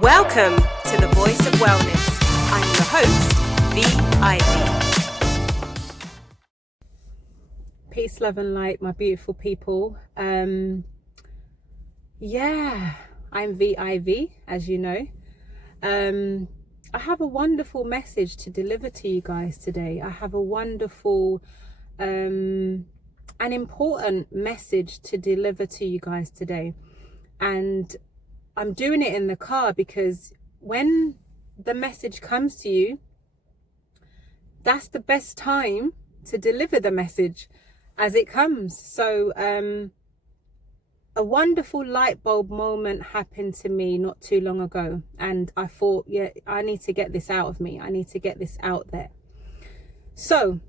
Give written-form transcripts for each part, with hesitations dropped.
Welcome to the Voice of Wellness. I'm your host, Vee-Ivy. Peace, love and light, my beautiful people. I'm Vee-Ivy, as you know. I have a wonderful message to deliver to you guys today. I have a wonderful an important message to deliver to you guys today. And I'm doing it in the car because when the message comes to you, that's the best time to deliver the message as it comes. So a wonderful light bulb moment happened to me not too long ago, and I thought, yeah, I need to get this out of me. I need to get this out there. So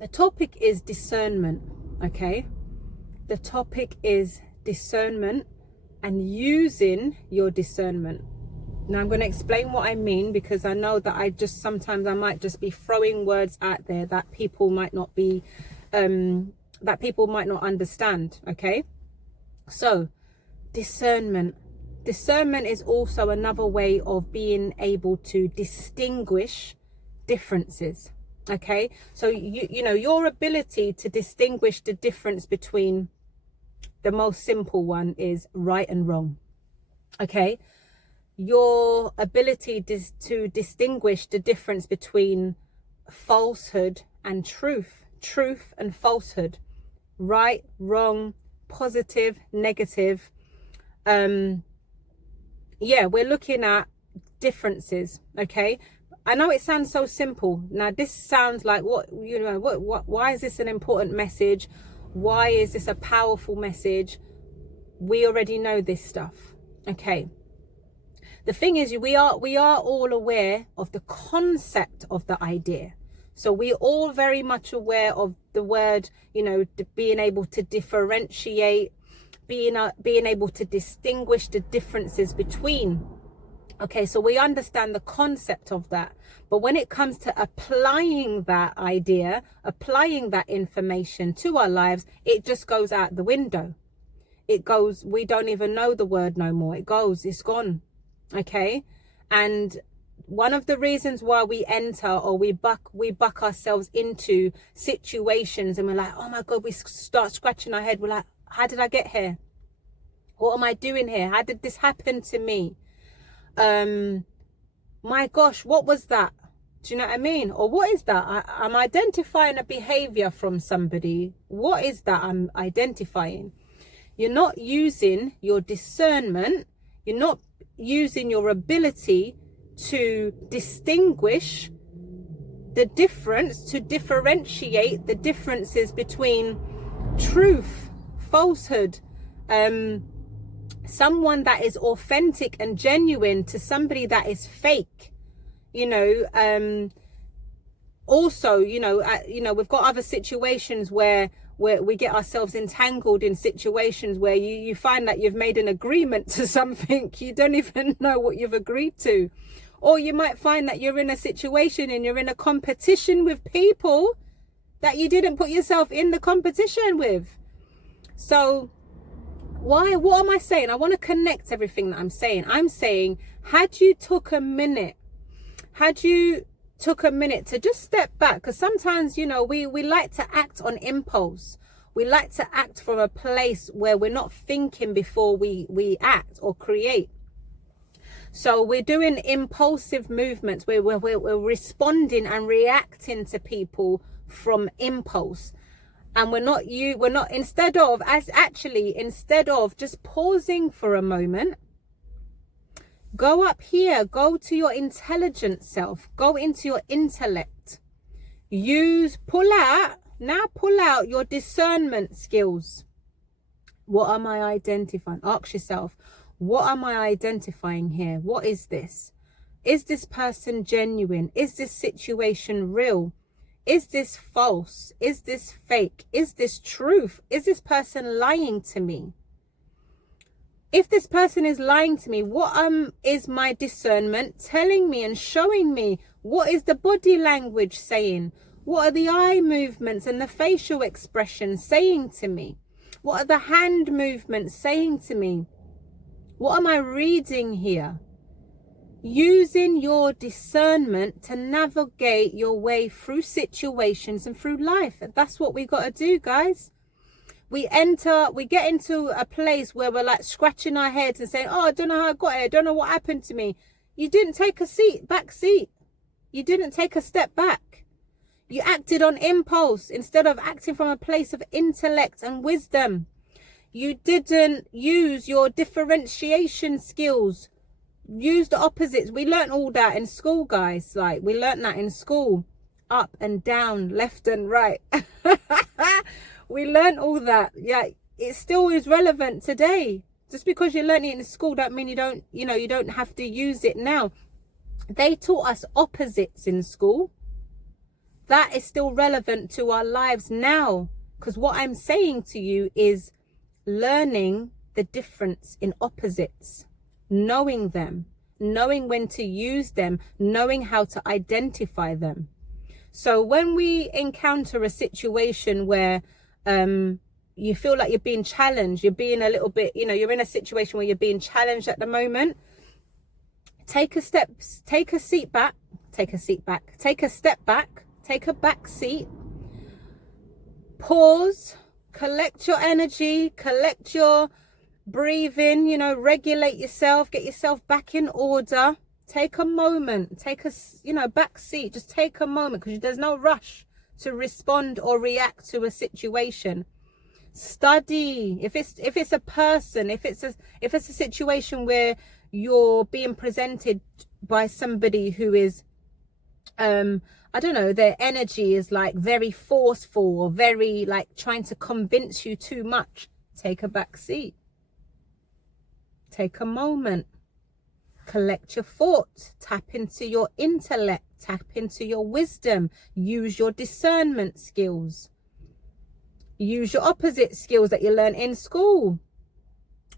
the topic is discernment. Okay, the topic is discernment and using your discernment. Now I'm going to explain what I mean, because I know that sometimes I might just be throwing words out there that people might not be that people might not understand. Okay, so discernment is also another way of being able to distinguish differences. Okay, so you know, your ability to distinguish the difference between, the most simple one is right and wrong. Okay, your ability to distinguish the difference between falsehood and truth and falsehood, right, wrong, positive, negative. We're looking at differences. Okay, I know it sounds so simple. Now this sounds like, what why is this an important message? Why is this a powerful message? We already know this stuff. Okay, the thing is, we are all aware of the concept of the idea. So we're all very much aware of the word, you know, being able to differentiate, being able to distinguish the differences between. Okay, so we understand the concept of that. But when it comes to applying that idea, applying that information to our lives, it just goes out the window. It goes, we don't even know the word no more. It's gone. Okay, and one of the reasons why we enter, or we buck ourselves into situations, and we're like, oh my God, we start scratching our head. We're like, how did I get here? What am I doing here? How did this happen to me? My gosh, what was that? Do you know what I mean? Or what is that? I'm identifying a behavior from somebody. What is that I'm identifying? You're not using your discernment. You're not using your ability to distinguish the difference, to differentiate the differences between truth, falsehood, someone that is authentic and genuine to somebody that is fake. Also, we've got other situations where we get ourselves entangled in situations where you find that you've made an agreement to something, you don't even know what you've agreed to. Or you might find that you're in a situation and you're in a competition with people that you didn't put yourself in the competition with. So what am I saying? I want to connect everything that I'm saying. I'm saying, had you took a minute to just step back, because sometimes, we like to act on impulse. We like to act from a place where we're not thinking before we act or create. So we're doing impulsive movements where we're responding and reacting to people from impulse. And instead of just pausing for a moment, go up here, go to your intelligent self, go into your intellect, pull out your discernment skills. What am I identifying? Ask yourself, what am I identifying here? What is this? Is this person genuine? Is this situation real? Is this false? Is this fake? Is this truth? Is this person lying to me? If this person is lying to me, what is my discernment telling me and showing me? What is the body language saying? What are the eye movements and the facial expressions saying to me? What are the hand movements saying to me? What am I reading here? using your discernment to navigate your way through situations and through life. That's what we got to do, guys. We get into a place where we're like scratching our heads and saying, oh, I don't know how I got here, I don't know what happened to me. You didn't take a back seat. You didn't take a step back. You acted on impulse instead of acting from a place of intellect and wisdom. You didn't use your differentiation skills. Use the opposites. We learned all that in school, guys. Like, we learned that in school. Up and down, left and right. We learned all that. Yeah, it still is relevant today. Just because you learned it in school don't mean you don't have to use it now. They taught us opposites in school. That is still relevant to our lives now. Because what I'm saying to you is learning the difference in opposites. Knowing them, knowing when to use them, knowing how to identify them. So when we encounter a situation where you feel like you're being challenged, you're being a little bit, you're in a situation where you're being challenged at the moment, take a step back, take a back seat, pause, collect your energy, collect your breathing, regulate yourself, get yourself back in order. Take a moment, take a back seat, just take a moment, because there's no rush to respond or react to a situation. Study. If it's a person, if it's a situation where you're being presented by somebody who is I don't know, their energy is like very forceful or very like trying to convince you too much, take a back seat. Take a moment. Collect your thoughts, tap into your intellect, tap into your wisdom, use your discernment skills, use your opposite skills that you learn in school.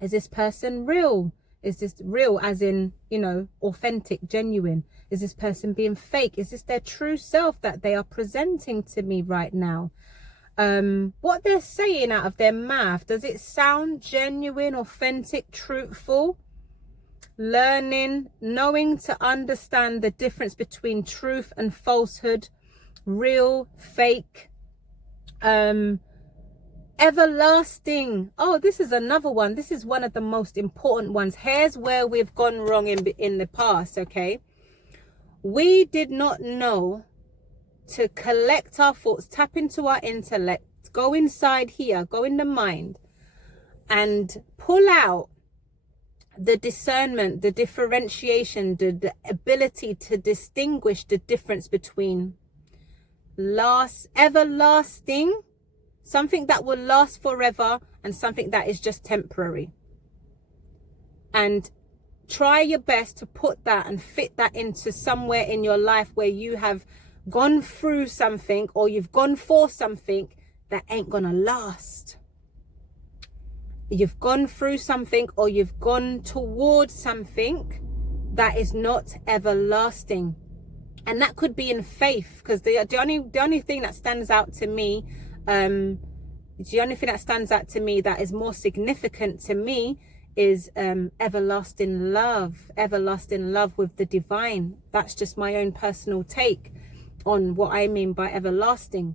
Is this person real? Is this real as in, authentic, genuine? Is this person being fake? Is this their true self that they are presenting to me right now? What they're saying out of their mouth, does it sound genuine, authentic, truthful? Learning, knowing to understand the difference between truth and falsehood, real, fake, everlasting. Oh, this is another one. This is one of the most important ones. Here's where we've gone wrong in the past, okay? We did not know to collect our thoughts, tap into our intellect, go inside here, go in the mind, and pull out the discernment, the differentiation, the ability to distinguish the difference between everlasting, something that will last forever, and something that is just temporary. And try your best to put that and fit that into somewhere in your life where you have gone through something or you've gone for something that ain't gonna last. You've gone through something or you've gone towards something that is not everlasting. And that could be in faith, because the only thing that stands out to me, that is more significant to me is everlasting love with the divine. That's just my own personal take on what I mean by everlasting.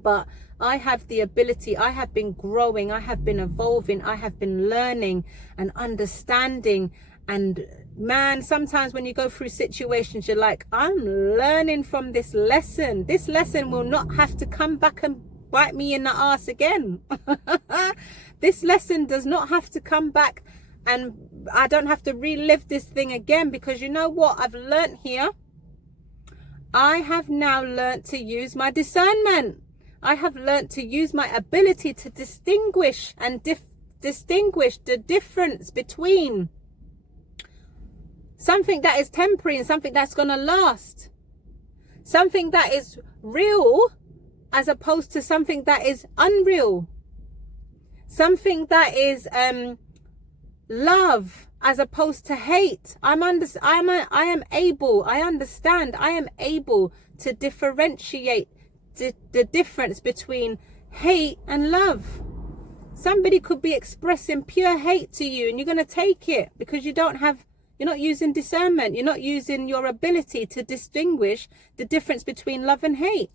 But I have the ability, I have been growing, I have been evolving, I have been learning and understanding. And man, sometimes when you go through situations, you're like, I'm learning from this lesson. This lesson will not have to come back and bite me in the ass again. This lesson does not have to come back, and I don't have to relive this thing again, because you know what I've learned here? I have now learned to use my discernment. I have learned to use my ability to distinguish and distinguish the difference between something that is temporary and something that's going to last. Something that is real as opposed to something that is unreal. Something that is love as opposed to hate. I am able to differentiate the difference between hate and love. Somebody could be expressing pure hate to you and you're going to take it because you don't have You're not using discernment. You're not using your ability to distinguish the difference between love and hate.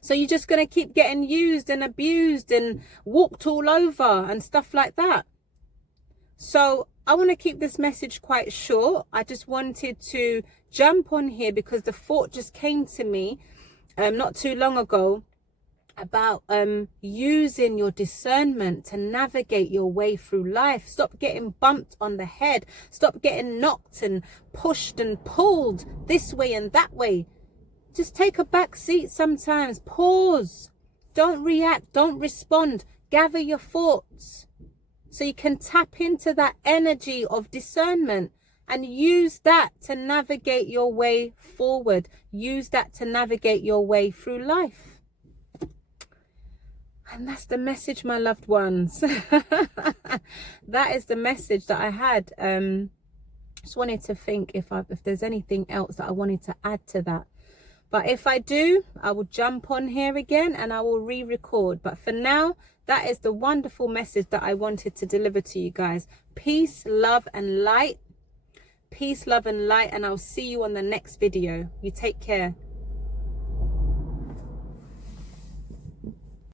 So you're just going to keep getting used and abused and walked all over and stuff like that. So I want to keep this message quite short. I just wanted to jump on here because the thought just came to me not too long ago about using your discernment to navigate your way through life. Stop getting bumped on the head. Stop getting knocked and pushed and pulled this way and that way. Just take a back seat sometimes. Pause. Don't react. Don't respond. Gather your thoughts so you can tap into that energy of discernment and use that to navigate your way forward. Use that to navigate your way through life. And that's the message, my loved ones. That is the message that I had. Just wanted to think if there's anything else that I wanted to add to that. But if I do, I will jump on here again and I will re-record. But for now, that is the wonderful message that I wanted to deliver to you guys. Peace, love and light. Peace, love and light. And I'll see you on the next video. You take care.